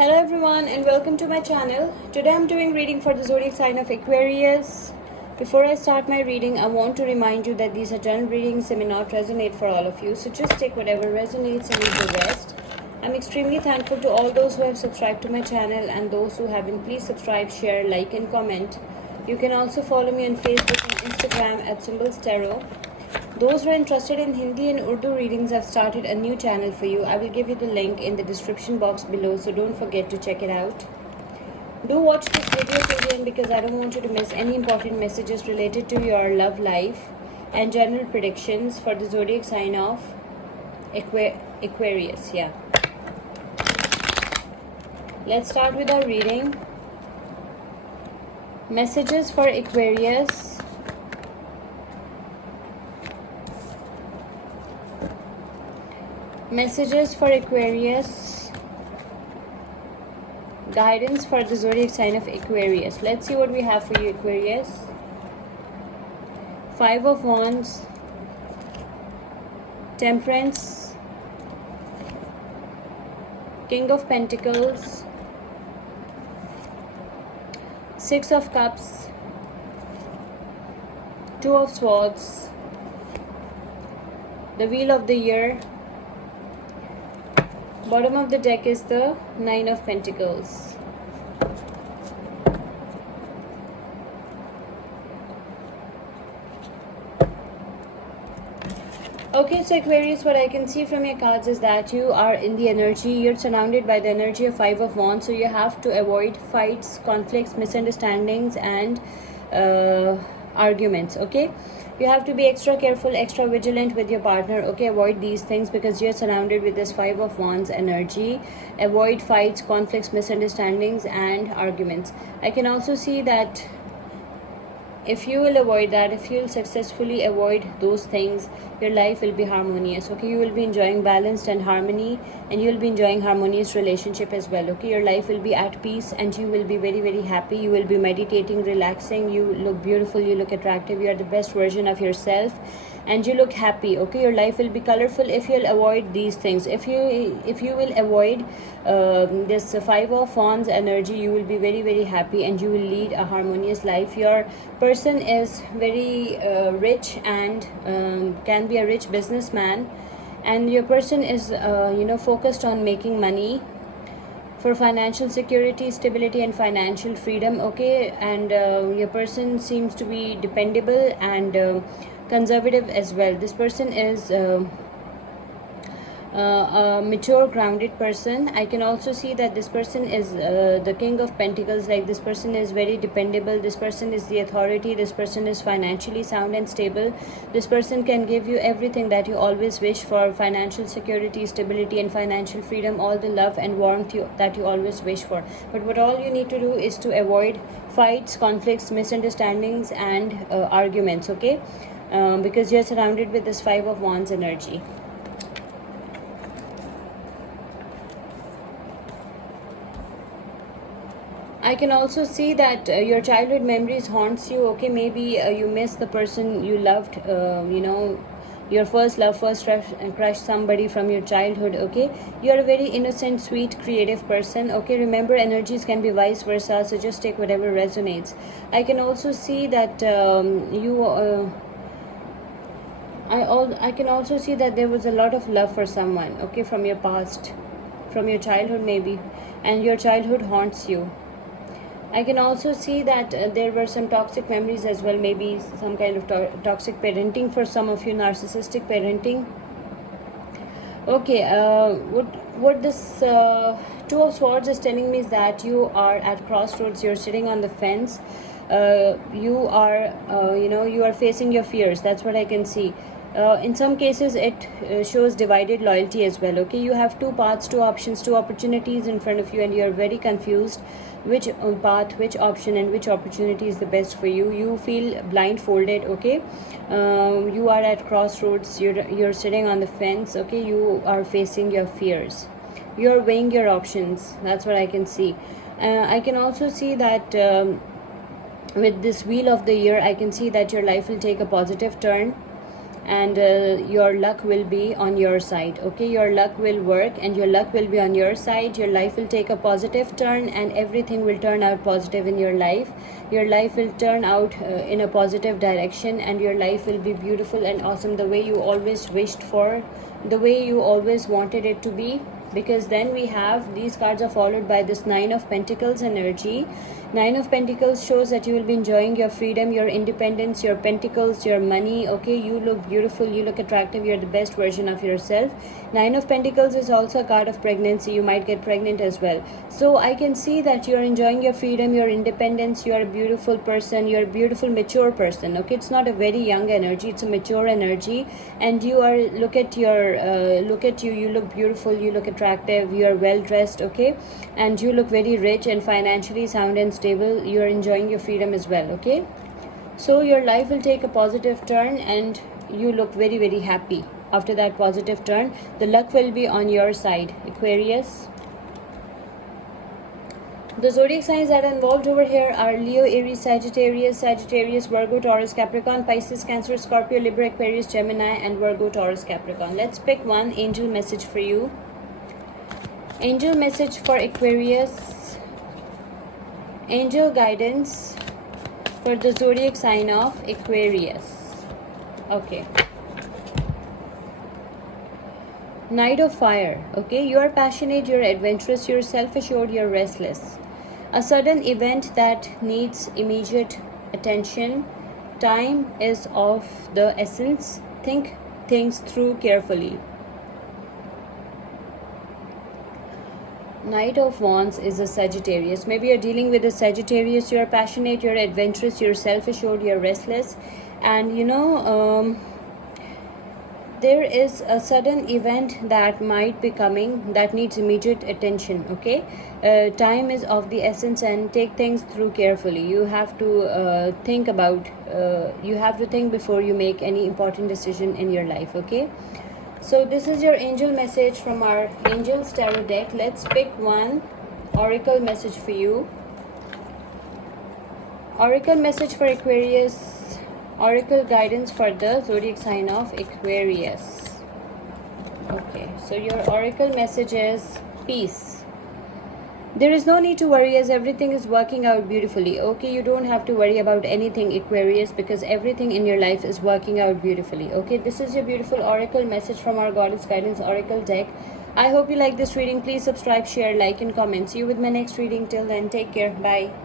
Hello everyone and welcome to my channel. Today I'm doing reading for the zodiac sign of Aquarius. Before I start my reading, I want to remind you that these are general readings and may not resonate for all of you. So just take whatever resonates and leave the rest. I'm extremely thankful to all those who have subscribed to my channel, and those who haven't, please subscribe, share, like and comment. You can also follow me on Facebook and Instagram at Symbols Tarot. Those who are interested in Hindi and Urdu readings, I've started a new channel for you. I will give you the link in the description box below, so don't forget to check it out. Do watch this video till the end because I don't want you to miss any important messages related to your love life and general predictions for the zodiac sign of Aquarius. Yeah. Let's start with our reading. Messages for Aquarius. Messages for Aquarius. Guidance for the zodiac sign of Aquarius. Let's see what we have for you, Aquarius. 5 of Wands, Temperance, King of Pentacles, 6 of Cups, 2 of Swords, the Wheel of the Year. Bottom of the deck is the 9 of Pentacles. Okay, so Aquarius, what I can see from your cards is that you are in the energy, you're surrounded by the energy of 5 of Wands, so you have to avoid fights, conflicts, misunderstandings and arguments. Okay, you have to be extra careful, extra vigilant with your partner. Okay, avoid these things because you're surrounded with this 5 of Wands energy. Avoid fights, conflicts, misunderstandings and arguments. I can also see that if you will avoid that, if you will successfully avoid those things, your life will be harmonious. Okay, you will be enjoying balanced and harmony, and you will be enjoying harmonious relationship as well. Okay, your life will be at peace and you will be very happy. You will be meditating, relaxing. You look beautiful, you look attractive, you are the best version of yourself and you look happy. Okay, your life will be colorful if you'll avoid these things. If you will avoid this 5 of Wands energy, you will be very happy and you will lead a harmonious life. Your person is very rich and can be a rich businessman, and your person is focused on making money for financial security, stability and financial freedom. Okay, and your person seems to be dependable and conservative as well. This person is a mature, grounded person. I can also see that this person is the King of Pentacles. Like, this person is very dependable, this person is the authority, this person is financially sound and stable. This person can give you everything that you always wish for: financial security, stability and financial freedom, all the love and warmth that you always wish for. But what all you need to do is to avoid fights, conflicts, misunderstandings and arguments. Okay, because you're surrounded with this 5 of Wands energy. I can also see that your childhood memories haunts you. Okay, maybe you miss the person you loved, your first love, first crush, somebody from your childhood. Okay, you're a very innocent, sweet, creative person. Okay, remember, energies can be vice versa, so just take whatever resonates. I can also see that I can also see that there was a lot of love for someone, okay, from your past, from your childhood maybe, and your childhood haunts you. I can also see that there were some toxic memories as well, maybe some kind of toxic parenting for some of you, narcissistic parenting. Okay, what this 2 of Swords is telling me is that you are at crossroads, you're sitting on the fence. You are you are facing your fears. That's what I can see. In some cases it shows divided loyalty as well. Okay, you have 2 paths, 2 options, 2 opportunities in front of you, and you're very confused which path, which option and which opportunity is the best for you. You feel blindfolded. Okay, you are at crossroads, you're sitting on the fence. Okay, you are facing your fears, you're weighing your options. That's what I can see. I can also see that with this Wheel of the Year, I can see that your life will take a positive turn and your luck will be on your side. Okay, your luck will work and your luck will be on your side. Your life will take a positive turn and everything will turn out positive in your life. Your life will turn out in a positive direction, and your life will be beautiful and awesome, the way you always wished for, the way you always wanted it to be. Because then we have these cards are followed by this Nine of Pentacles energy. Nine of Pentacles shows that you will be enjoying your freedom, your independence, your pentacles, your money. Okay, you look beautiful, you look attractive, you're the best version of yourself. Nine of Pentacles is also a card of pregnancy. You might get pregnant as well. So I can see that you're enjoying your freedom, your independence, you're a beautiful person, you're a beautiful mature person. Okay, it's not a very young energy, it's a mature energy. And you are, look at you, you look beautiful, you look attractive, you are well dressed. Okay, and you look very rich and financially sound and stable. You are enjoying your freedom as well. Okay, so your life will take a positive turn and you look very, very happy. After that positive turn, the luck will be on your side, Aquarius. The zodiac signs that are involved over here are Leo, Aries, Sagittarius, Virgo, Taurus, Capricorn, Pisces, Cancer, Scorpio, Libra, Aquarius, Gemini, and Virgo, Taurus, Capricorn. Let's pick one angel message for you. Angel message for Aquarius. Angel guidance for the zodiac sign of Aquarius. Okay. Knight of Fire. Okay, you are passionate, you're adventurous, you're self-assured, you're restless. A sudden event that needs immediate attention. Time is of the essence. Think things through carefully. Knight of Wands is a Sagittarius. Maybe you're dealing with a Sagittarius. You're passionate, you're adventurous, you're self-assured, you're restless. And there is a sudden event that might be coming that needs immediate attention. Okay, time is of the essence, and take things through carefully. You have to think before you make any important decision in your life. Okay, so this is your angel message from our Angels Tarot deck. Let's pick one oracle message for you. Oracle message for Aquarius. Oracle guidance for the zodiac sign of Aquarius. Okay, so your oracle message is peace. There is no need to worry as everything is working out beautifully. Okay, you don't have to worry about anything, Aquarius, because everything in your life is working out beautifully. Okay, this is your beautiful oracle message from our Goddess Guidance Oracle deck. I hope you like this reading. Please subscribe, share, like, and comment. See you with my next reading. Till then, take care. Bye.